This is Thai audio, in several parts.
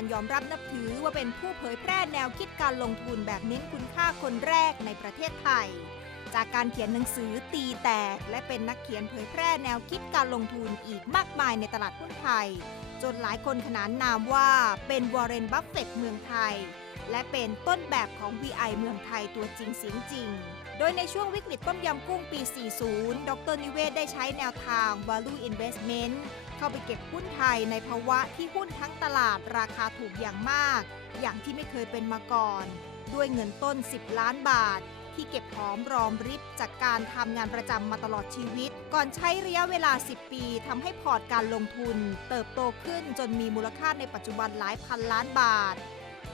การยอมรับนับถือว่าเป็นผู้เผยแพร่แนวคิดการลงทุนแบบเน้นคุณค่าคนแรกในประเทศไทย จากการเขียนหนังสือตีแตก และเป็นนักเขียนเผยแพร่แนวคิดการลงทุนอีกมากมายในตลาดหุ้นไทย จนหลายคนขนานนามว่าเป็นวอร์เรนบัฟเฟตต์เมืองไทย และเป็นต้นแบบของ VI เมืองไทยตัวจริงเสียงจริง โดยในช่วงวิกฤตต้มยำกุ้งปี 40 ดรนิเวศได้ใช้แนวทาง value investment เข้าไปเก็บหุ้นไทยในภาวะที่หุ้นทั้งตลาดราคาถูกอย่างมาก อย่างที่ไม่เคยเป็นมาก่อน ด้วยเงินต้น 10 ล้านบาท ที่เก็บหอมรอมริบจากการทำงานประจำมาตลอดชีวิต ก่อนใช้ระยะเวลา 10 ปีทำให้พอร์ตการลงทุน เติบโตขึ้นจนมีมูลค่าในปัจจุบันหลายพันล้านบาท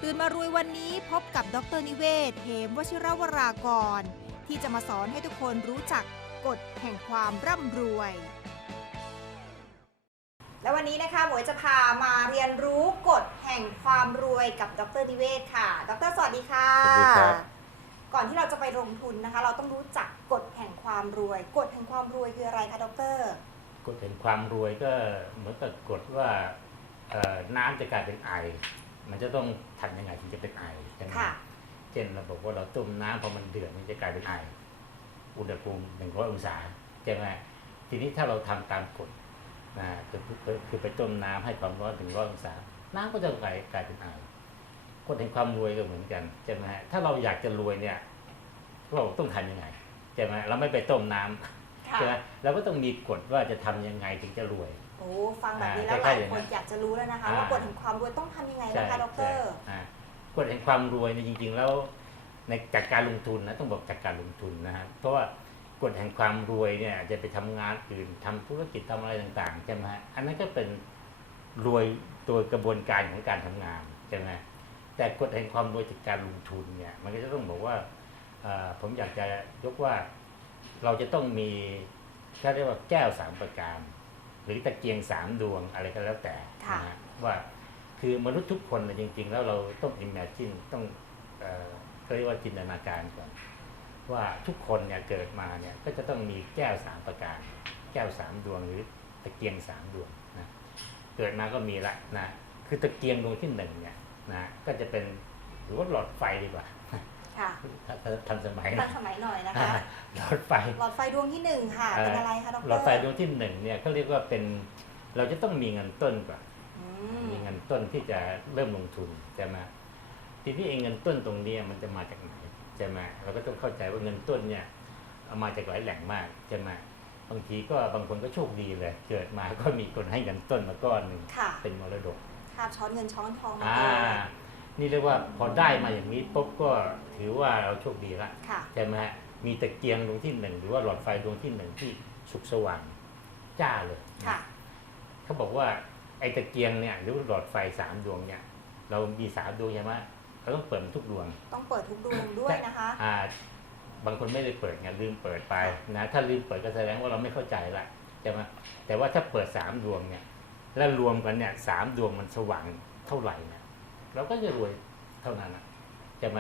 ตื่นมารวยวันนี้พบกับดรนิเวศ เหมวชิรวรากร ที่จะมาสอนให้ทุกคนรู้จักกฎแห่งความร่ำรวย และวันนี้นะคะหมวยจะพามาเรียนรู้กฎแห่งความรวยกับดรนิเวศค่ะ ดรสวัสดีค่ะ สวัสดีครับ ก่อนที่เราจะไปลงทุนนะคะ เราต้องรู้จักกฎแห่งความรวย กฎแห่งความรวยคืออะไรคะดร กฎแห่งความรวยก็เหมือนกับกฎว่าเอ่อน้ำจะกลายเป็นไอ มันจะต้องทำยังไงถึงจะเป็นไอใช่ไหมค่ะ เช่นเราบอกว่าเราต้มน้ำพอมันเดือดมันจะกลายเป็นไออุณหภูมิหนึ่งร้อยองศาใช่ไหมทีนี้ถ้าเราทำตามกฎนะคือคือคือไปต้มน้ำให้ความร้อนถึงร้อยองศา น้ำก็จะกลายกลายเป็นไอกฎแห่งความรวยก็เหมือนกันใช่ไหมถ้าเราอยากจะรวยเนี่ยเราต้องทำยังไงใช่ไหมเราไม่ไปต้มน้ำค่ะใช่ไหมเราก็ต้องมีกฎว่าจะทำยังไงถึงจะรวยโอ้ฟังแบบนี้อ่าแล้วหลายใกล้ๆอย่างคนั้นนอยากจะรู้แล้วนะคะอ่าว่ากฎแห่งความรวยต้องทำยังไงนะคะดรใช่อ่า กฎแห่งความรวยเนี่ยจริง ๆ แล้วในจากการลงทุนนะต้องบอกจากการลงทุนนะฮะเพราะว่ากฎแห่งความรวยเนี่ยจะไปทำงานอื่นทำธุรกิจทำอะไรต่างๆใช่ไหมฮะอันนั้นก็เป็นรวยโดยกระบวนการของการทำงานใช่ไหมแต่กฎแห่งความรวยจากการลงทุนเนี่ยมันก็จะต้องบอกว่าผมอยากจะยกว่าเราจะต้องมีเขาเรียกว่าแก้วสามประการ หรือตะเกียงสามดวงอะไรก็แล้วแต่นะว่า คือมนุษย์ทุกคนน่ะจริง ๆ แล้วเราต้อง imagine ต้องเอ่อเขาเรียกว่าจินตนาการก่อน ว่าทุกคนเนี่ยเกิดมาเนี่ยก็จะต้องมีแก้วสามประการ แก้วสามดวงหรือตะเกียงสามดวงนะเกิดมาก็มีละนะคือตะเกียงดวงที่หนึ่งเนี่ยนะก็จะเป็นหรือว่าหลอดไฟดีกว่าค่ะถ้าถ้าทันสมัยทันะนสมัยหน่อยนะคะหลอดไฟหลอดไฟดวงที่หนึ่งค่ะเอ่อเป็นอะไรคะดรหลอดไฟดวงที่หนึ่งเนี่ยเขาเรียกว่าเป็นเราจะต้องมีเงินต้นก่อนอื มมีเงินต้นที่จะเริ่มลงทุนใช่ไหมทีนี้เองเงินต้นตรงเนี้ยมันจะมาจากไหนใช่ไหมเราก็ต้องเข้าใจว่าเงินต้นเนี่ยเอามาจากหลายแหล่งมากใช่ไหมบางทีก็บางคนก็โชคดีเลย เกิดมาก็มีคนให้เงินต้นมาก้อนหนึ่งค่ะเป็นมรดกคาบช้อนเงินช้อนทองมาอ่าเองนี่เรียกว่าพอได้มาอย่างนี้ปุ๊บก็ถือว่าเราโชคดีละค่ะใช่ไหมฮะมีตะเกียงดวงที่หนึ่งหรือว่าหลอดไฟดวงที่หนึ่งที่สุกสว่างจ้าเลยค่ะเขาบอกว่า ไอ้ตะเกียงเนี่ยหรือว่าหลอดไฟสามดวงเนี่ย เรามีสามดวงใช่ไหมเราต้องเปิดมันทุกดวง ต้องเปิดทุกดวงด้วยนะคะอ่าบางคนไม่ได้เปิดไงลืมเปิดไปนะถ้าลืมเปิดก็แสดงว่าเราไม่เข้าใจละใช่ไหมแต่ว่าถ้าเปิดสามดวงเนี่ย แล้วรวมกันเนี่ยสามดวงมันสว่างเท่าไหร่เนี่ยเราก็จะรวยเท่านั้นนะใช่ไหม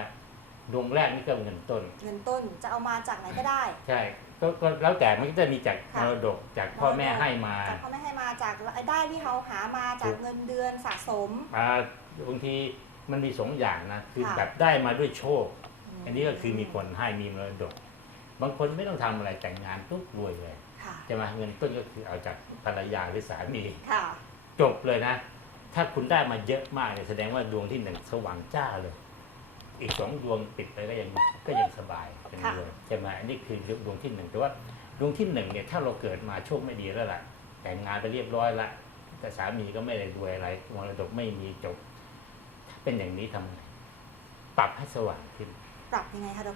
ดวงแรกนี่ก็เงินต้น เงินต้นจะเอามาจากไหนก็ได้ ใช่ก็ก็แล้วแต่มันก็จะมีจากค่ะมรดกจากพ่อแม่ให้มาจากพ่อแม่ให้มาจากรายได้ที่เขาหามาจากเงินเดือนสะสม อ่าบางทีมันมีสองอย่างนะคือค่ะ แบบได้มาด้วยโชคมอันนี้ก็คือมีคนให้มีมรดก บางคนไม่ต้องทำอะไรแต่งงานปุ๊บรวยเลยค่ะใช่ไหมเงินต้นก็คือเอาจากภรรยาหรือสามี ค่ะ จบเลยนะ ถ้าคุณได้มาเยอะมากเนี่ยแสดงว่าดวงที่หนึ่งสว่างจ้าเลย อีกสองดวงปิดไปก็ยังก็ยังสบายเป็นค่ะรวยใช่ไหมอันนี้คือดวงที่หนึ่งแต่ว่าดวงที่หนึ่งเนี่ยถ้าเราเกิดมาโชคไม่ดีแล้วล่ะ แต่งงานไปเรียบร้อยละแต่สามีก็ไม่ได้รวยอะไรมรดกไม่มีจบ ถ้าเป็นอย่างนี้ทำไงปรับให้สว่างขึ้น ปรับยังไงคะดร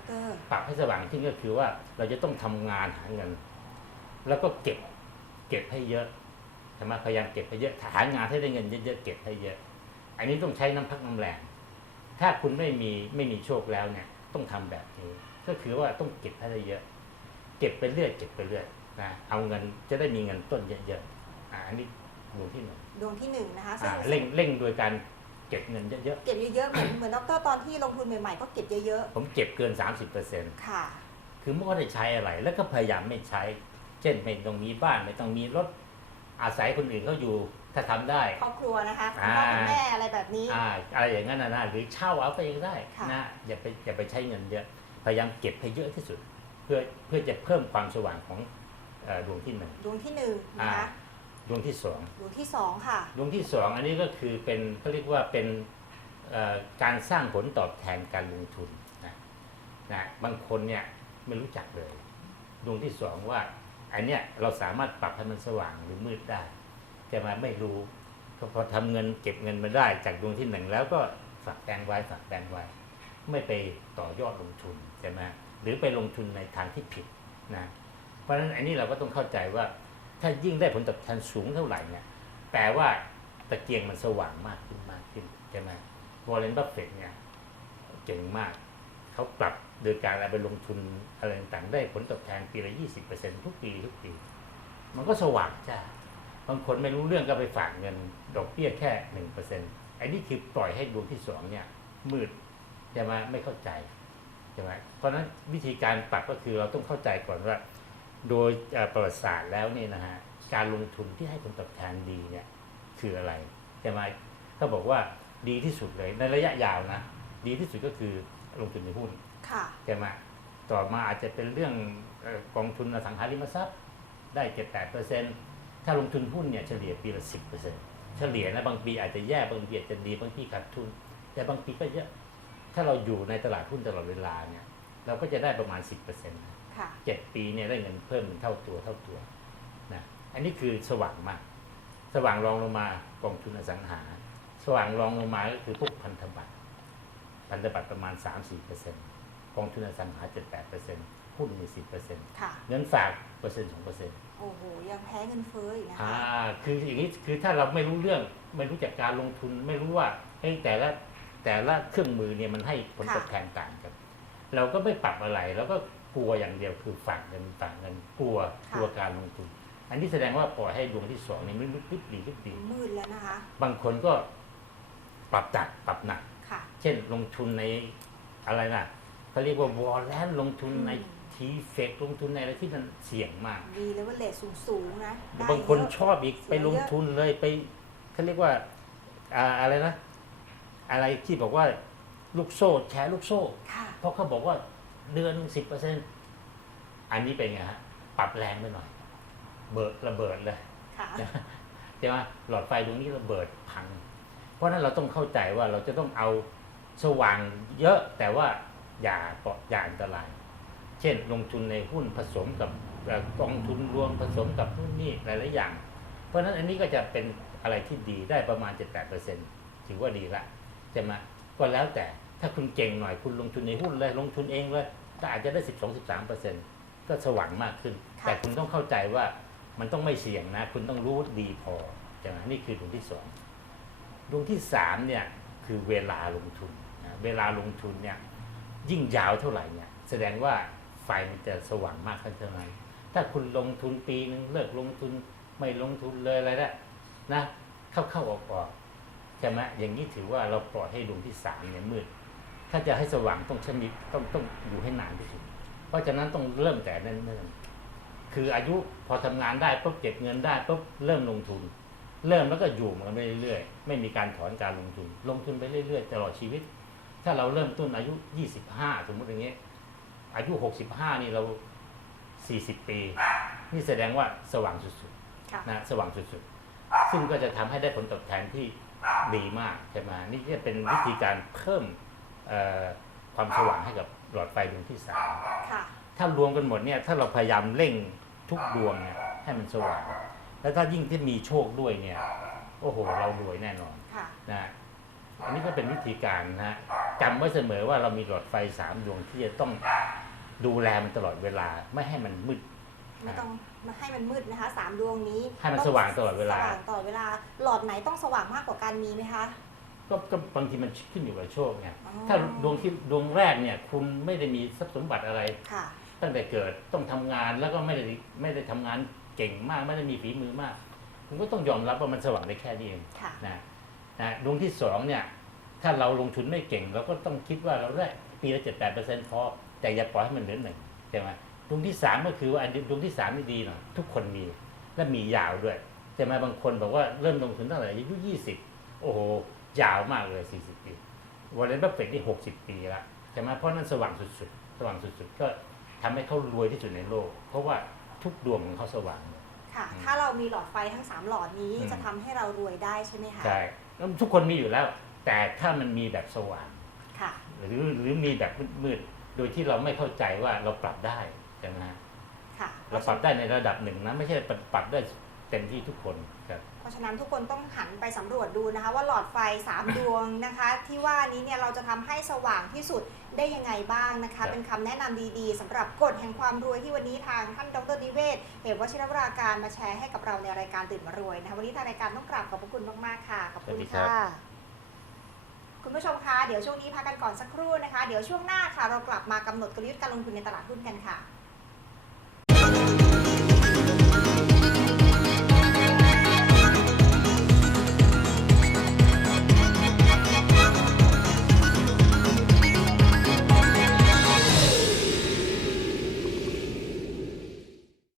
ปรับให้สว่างขึ้นก็คือว่าเราจะต้องทำงานหาเงิน แล้วก็เก็บเก็บให้เยอะใช่ไหมพยายามเก็บให้เยอะหางานให้ได้เงินเยอะๆเก็บให้เยอะ อันนี้ต้องใช้น้ำพักน้ำแรง ถ้าคุณไม่มีไม่มีโชคแล้วเนี่ยต้องทำแบบนี้ ก็คือว่าต้องเก็บให้ได้เยอะ เก็บไปเรื่อยเก็บไปเรื่อยนะเอาเงินจะได้มีเงินต้นเยอะๆอ่าอันนี้ดวงที่หนึ่งดวงที่หนึ่งนะคะซึ่อ่างเร่งเร่งโดยการเก็บเงินเยอะเก็บเยอะๆเหมือนเหมือนดรตอนที่ลงทุนใหม่ๆก็เก็บเยอะๆผมเก็บเกิน 30%เๆค่ะ คือไม่ได้ใช้อะไรแล้วก็พยายามไม่ใช้ เช่นไม่ต้องมีบ้านไม่ต้องมีรถอาศัยคนอื่นเขาอยู่ ถถ้าทำได้ครอบครัวนะคะคุณอ่าพ่อคุณแม่อะไรแบบนี้อ่าอะไรอย่างนั้นนะนะหรือเช่าเอาไปเองได้ค่ะนะอย่าไปอย่าไปใช้เงินเยอะพยายามเก็บให้เยอะที่สุด เพื่อเพื่อจะเพิ่มความสว่างของเอ่อดวงที่หนึ่งดวงที่หนึ่งนะคะดวงที่สองดวงที่สองค่ะดวงที่สองอันนี้ก็คือเป็นเขาเรียกว่าเป็นเอ่อการสร้างผลตอบแทนการลงทุนนะนะบางคนเนี่ยไม่รู้จักเลย ดวงที่สองว่าอันเนี้ยเราสามารถปรับให้มันสว่างหรือมืดได้ แต่มาไม่รู้ก็พอทำเงินเก็บเงินมาได้จากดวงที่หนึ่งแล้วก็ฝากแบงค์ไว้ฝากแบงค์ไว้ ไม่ไปต่อยอดลงทุนใช่ไหมหรือไปลงทุนในทางที่ผิดนะเพราะฉะนั้นอันนี้เราก็ต้องเข้าใจว่า ถ้ายิ่งได้ผลตอบแทนสูงเท่าไหร่เนี่ยแปลว่าตะเกียงมันสว่างมากขึ้นมากขึ้นใช่ไหมวอร์เรนบัฟเฟตเนี่ยเก่งมาก เขาปรับโดยการเอาไปลงทุนอะไรต่างๆได้ผลตอบแทนปีละยี่สิบเปอร์เซ็นทุกปีทุกปี มันก็สว่างจ้า บางคนไม่รู้เรื่องก็ไปฝากเงิน ดอกเบี้ยแค่หนึ่งเปอร์เซ็นต์ไอ้นี่คือปล่อยให้ดวงที่สองเนี่ย มืดใช่ไหมไม่เข้าใจใช่ไหมเพราะฉะนั้นวิธีการปรับก็คือเราต้องเข้าใจก่อนว่า โดยเอ่อประวัติศาสตร์แล้วเนี่ยนะฮะการลงทุนที่ให้ผลตอบแทนดีเนี่ยคืออะไรใช่ไหมก็บอกว่าดีที่สุดเลยในระยะยาวนะดีที่สุดก็คือลงทุนในหุ้นค่ะใช่ไหมต่อมาอาจจะเป็นเรื่องเอ่อกองทุนอสังหาริมทรัพย์ได้เจ็ดแปดเปอร์เซ็นต์ ถ้าลงทุนหุ้นเนี่ยเฉลี่ยปีละสิบเปอร์เซ็นต์เฉลี่ยนะบางปีอาจจะแย่บางปีอาจจะดีบางปีขาดทุน แต่บางปีก็เยอะถ้าเราอยู่ในตลาดหุ้นตลอดเวลาเนี่ยเราก็จะได้ประมาณสิบเปอร์เซ็นต์ค่ะเจ็ดปีเนี่ยได้เงินเพิ่มเป็นเท่าตัวเท่าตัวนะอันนี้คือสว่างมาก สว่างรองลงมากองทุนอสังหา สว่างรองลงมาก็คือพวกพันธบัตรพันธบัตรประมาณ3-4เปอร์เซ็นต์กองทุนอสังหา7-8เปอร์เซ็นต์ หุ้นมี10เปอร์เซ็นต์ค่ะเงินฝากเปอร์เซ็นต์2เปอร์เซ็นต์โอ้โห ยังแพ้เงินเฟ้ออีกนะอ่าคะคืออย่างนี้คือถ้าเราไม่รู้เรื่องไม่รู้จักการลงทุนไม่รู้ว่าเฮ้ยแต่ละแต่ละเครื่องมือเนี่ยมันให้ผลตอบแทนต่างกัน เราก็ไม่ปรับอะไรเราก็กลัวอย่างเดียวคือฝากเงินฝากเงินกลัวกลัวการลงทุน อันนี้แสดงว่าปล่อยให้ดวงที่สองนี่มันลึกๆดีลึกดีมืดแล้วนะคะ บางคนก็ปรับจัดปรับหนักค่ะเช่นลงทุนในอะไรนะเขาเรียกว่าวอลเลนลงทุนในอืม ทีเฟกลงทุนในอะไรที่มันเสี่ยงมากมีเลเวลเลทสูงสูงๆนะได้บางคนเยอะชอบอีกเสียไปลงเยอะทุนเลยไปเขาเรียกว่าอ่าอะไรนะ อะไรที่บอกว่าลูกโซ่แชร์ลูกโซ่ ค่ะ เพราะเขาบอกว่าเดือนสิบเปอร์เซ็นอันนี้เป็นไงฮะปรับแรงไปหน่อย เบิดระเบิดเลย ค่ะ ใช่ไหมหลอดไฟดวงนี้ระเบิดพัง เพราะฉะนั้นเราต้องเข้าใจว่าเราจะต้องเอาสว่างเยอะแต่ว่าอย่าเปราะอย่าอันตราย เช่น ลงทุนในหุ้นผสมกับเอ่อกองทุนรวมผสมกับนู่นนี่หลายๆอย่าง เพราะฉะนั้นอันนี้ก็จะเป็นอะไรที่ดีได้ประมาณ 7-8%ถือว่าดีละใช่ไหมก็แล้วแต่ถ้าคุณเก่งหน่อยคุณลงทุนในหุ้นเลยลงทุนเองเลยก็อาจจะได้ 12-13%ก็สว่างมากขึ้นค่ะแต่คุณต้องเข้าใจว่ามันต้องไม่เสี่ยงนะ คุณต้องรู้ดีพอใช่ไหมนี่คือดวงที่สองดวงที่สามเนี่ยคือเวลาลงทุนนะเวลาลงทุนเนี่ยยิ่งยาวเท่าไหร่เนี่ยแสดงว่า ไฟมันจะสว่างมากขึ้นเท่านั้นถ้าคุณลงทุนปีหนึ่งเลิกลงทุนไม่ลงทุนเลยอะไรนะนะเข้าเข้าออกออกใช่ไหมอย่างนี้ถือว่าเราปล่อยให้ดวงที่สามเนี่ยมืด ถ้าจะให้สว่างต้องชนิดต้องต้องอยู่ให้นานที่สุด เพราะฉะนั้นต้องเริ่มแต่เนิ่นๆคืออายุพอทำงานได้ปุ๊บเก็บเงินได้ปุ๊บเริ่มลงทุน เริ่มแล้วก็อยู่มันไปเรื่อยๆไม่มีการถอนการลงทุน ลงทุนไปเรื่อยๆตลอดชีวิต ถ้าเราเริ่มต้นอายุ 25สมมติอย่างเงี้ย อายุ 65 นี่เรา 40 ปี นี่แสดงว่าสว่างสุดค่ะๆนะสว่างสุดๆ ซึ่งก็จะทำให้ได้ผลตอบแทนที่ดีมากใช่ไหมนี่จะเป็นวิธีการเพิ่มเอ่อความสว่างให้กับหลอดไฟดวงที่สามค่ะถ้ารวมกันหมดเนี่ยถ้าเราพยายามเร่งทุกดวงเนี่ยให้มันสว่าง แล้วถ้ายิ่งที่มีโชคด้วยเนี่ยโอ้โห เรารวยแน่นอนค่ะนะอันนี้ก็เป็นวิธีการนะฮะจำไว้เสมอว่าเรามีหลอดไฟสามดวงที่จะต้อง ดูแลมันตลอดเวลาไม่ให้มันมืด ไม่ต้องมาให้มันมืดนะคะสามดวงนี้ให้มันสว่างตลอดเวลาสว่างตลอดเวลา หลอดไหนต้องสว่างมากกว่ากันมีไหมคะก็ก็บางทีมันขึ้นอยู่กับโชคไงอ๋อถ้าดวงที่ดวงแรกเนี่ย คุณไม่ได้มีทรัพย์สมบัติอะไรค่ะตั้งแต่เกิดต้องทำงานแล้วก็ไม่ได้ไม่ได้ทำงานเก่งมากไม่ได้มีฝีมือมาก คุณก็ต้องยอมรับว่ามันสว่างได้แค่นี้เองค่ะนะนะดวงที่สองเนี่ย ถ้าเราลงทุนไม่เก่ง เราก็ต้องคิดว่าเราได้ปีละเจ็ดแปดเปอร์เซ็นต์พอ แต่อย่าปล่อยให้มันเหลือหนึ่งใช่ไหมดวงที่สามก็คือว่าอันดวงที่สามนี่ดีหน่อยทุกคนมีและมียาวด้วยจะมาบางคนบอกว่าเริ่มลงทุนตั้งแต่อายุยี่สิบโอ้โหยาวมากเลยสี่สิบปีวอร์เรนบัฟเฟตต์นี่หกสิบปีละใช่ไหมเพราะนั้นสว่างสุดๆสว่างสุดๆก็ทำให้เขารวยที่สุดในโลก เพราะว่าทุกดวงของเขาสว่างหมดค่ะอืมถ้าเรามีหลอดไฟทั้ง3หลอดนี้อืมจะทำให้เรารวยได้ใช่ไหมคะใช่แล้วทุกคนมีอยู่แล้ว แต่ถ้ามันมีแบบสว่างค่ะหรือหรือมีแบบมืดๆ โดยที่เราไม่เข้าใจว่าเราปรับได้ใช่ไหมฮะค่ะเราปรับได้ในระดับหนึ่งนะไม่ใช่ปรับได้เต็มที่ทุกคนครับเพราะฉะนั้นทุกคนต้องหันไปสำรวจดูนะคะ ว่าหลอดไฟ 3 ดวงนะคะ ที่ว่านี้เนี่ยเราจะทำให้สว่างที่สุดได้ยังไงบ้างนะครัคะบเป็นคำแนะนำดีๆสำหรับกฎแห่งความรวยที่วันนี้ทางท่านดรนิเวศเหตุวชิรวราการมาแชร์ให้กับเราในรายการตื่นมารวยนะคะวันนี้ทางรายการต้องกราบขอบพระคุณมากๆค่ะขอบคุณค่ะ คุณผู้ชมคะเดี๋ยวช่วงนี้พักกันก่อนสักครู่นะคะ เดี๋ยวช่วงหน้าค่ะเรากลับมากำหนดกลยุทธ์การลงทุนในตลาดหุ้นกันค่ะ